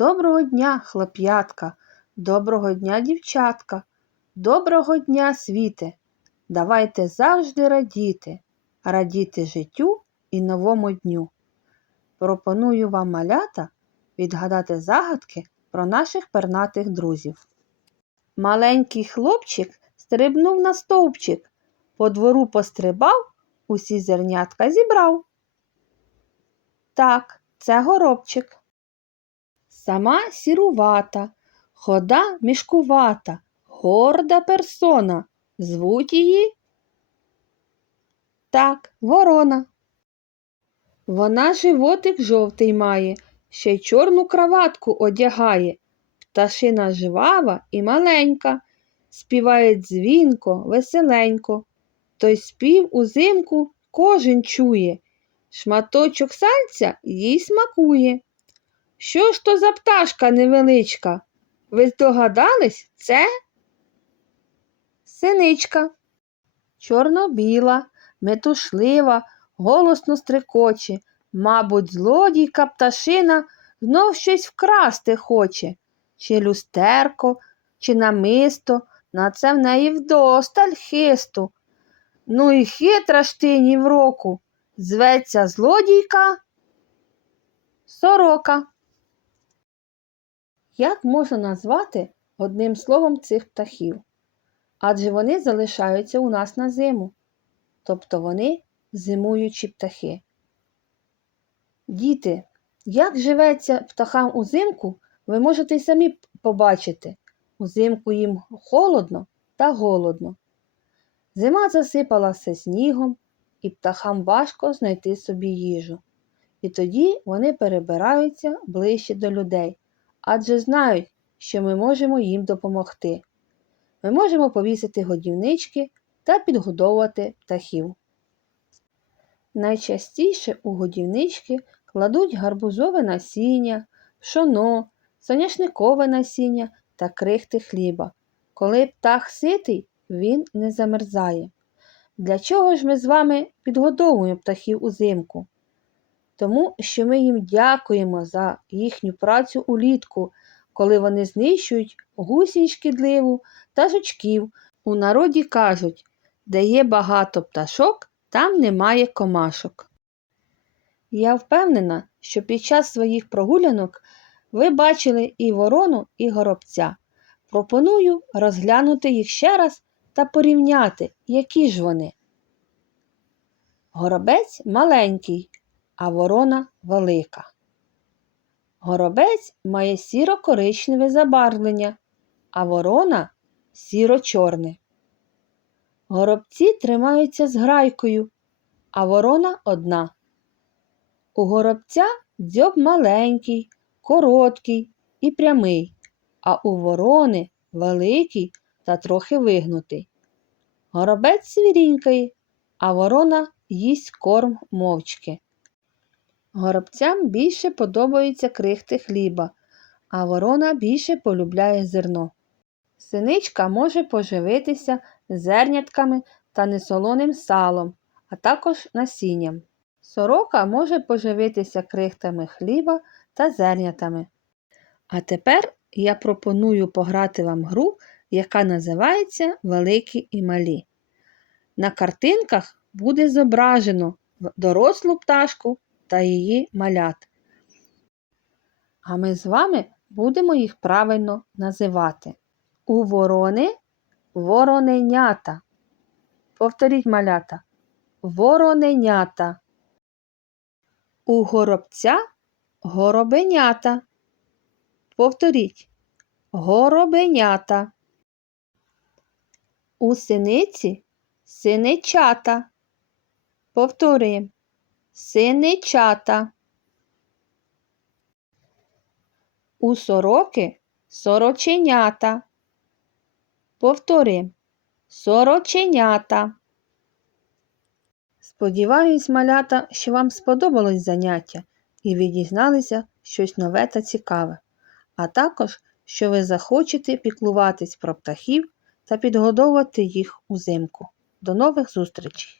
Доброго дня, хлоп'ятка, доброго дня, дівчатка, доброго дня, світе. Давайте завжди радіти, радіти життю і новому дню. Пропоную вам малята відгадати загадки про наших пернатих друзів. Маленький хлопчик стрибнув на стовпчик, по двору пострибав, усі зернятка зібрав. Так, це горобчик. Сама сірувата, хода мішкувата, горда персона. Звуть її? Так, ворона. Вона животик жовтий має, ще й чорну краватку одягає. Пташина жвава і маленька, співає дзвінко, веселенько. Той спів узимку кожен чує, шматочок сальця їй смакує. Що ж то за пташка невеличка? Ви здогадались, це синичка. Чорно-біла, метушлива, голосно стрикоче. Мабуть, злодійка пташина знов щось вкрасти хоче. Чи люстерко, чи намисто, на це в неї вдосталь хисту. Ну і хитра ж ти ні в року. Зветься злодійка сорока. Як можна назвати одним словом цих птахів? Адже вони залишаються у нас на зиму, тобто вони зимуючі птахи. Діти, як живеться птахам узимку, ви можете й самі побачити. Узимку їм холодно та голодно. Зима засипала все снігом, і птахам важко знайти собі їжу. І тоді вони перебираються ближче до людей, адже знають, що ми можемо їм допомогти. Ми можемо повісити годівнички та підгодовувати птахів. Найчастіше у годівнички кладуть гарбузове насіння, пшоно, соняшникове насіння та крихти хліба. Коли птах ситий, він не замерзає. Для чого ж ми з вами підгодовуємо птахів узимку? Тому що ми їм дякуємо за їхню працю улітку, коли вони знищують гусінь шкідливу та жучків. У народі кажуть, де є багато пташок, там немає комашок. Я впевнена, що під час своїх прогулянок ви бачили і ворону, і горобця. Пропоную розглянути їх ще раз та порівняти, які ж вони. Горобець маленький, а ворона велика. Горобець має сіро-коричневе забарвлення, а ворона сіро-чорне. Горобці тримаються з грайкою, а ворона одна. У горобця дзьоб маленький, короткий і прямий, а у ворони великий та трохи вигнутий. Горобець свірінький, а ворона їсть корм мовчки. Горобцям більше подобаються крихти хліба, а ворона більше полюбляє зерно. Синичка може поживитися зернятками та несолоним салом, а також насінням. Сорока може поживитися крихтами хліба та зернятами. А тепер я пропоную пограти вам гру, яка називається Великі і малі. На картинках буде зображено дорослу пташку та її малят. А ми з вами будемо їх правильно називати. У ворони вороненята. Повторіть малята. Вороненята. У горобця горобенята. Повторіть. Горобенята. У синиці синичата. Повторюємо. Синичата. У сороки сороченята. Повторюємо. Сороченята. Сподіваюсь, малята, що вам сподобалось заняття і ви дізналися щось нове та цікаве, а також, що ви захочете піклуватись про птахів та підгодовувати їх узимку. До нових зустрічей!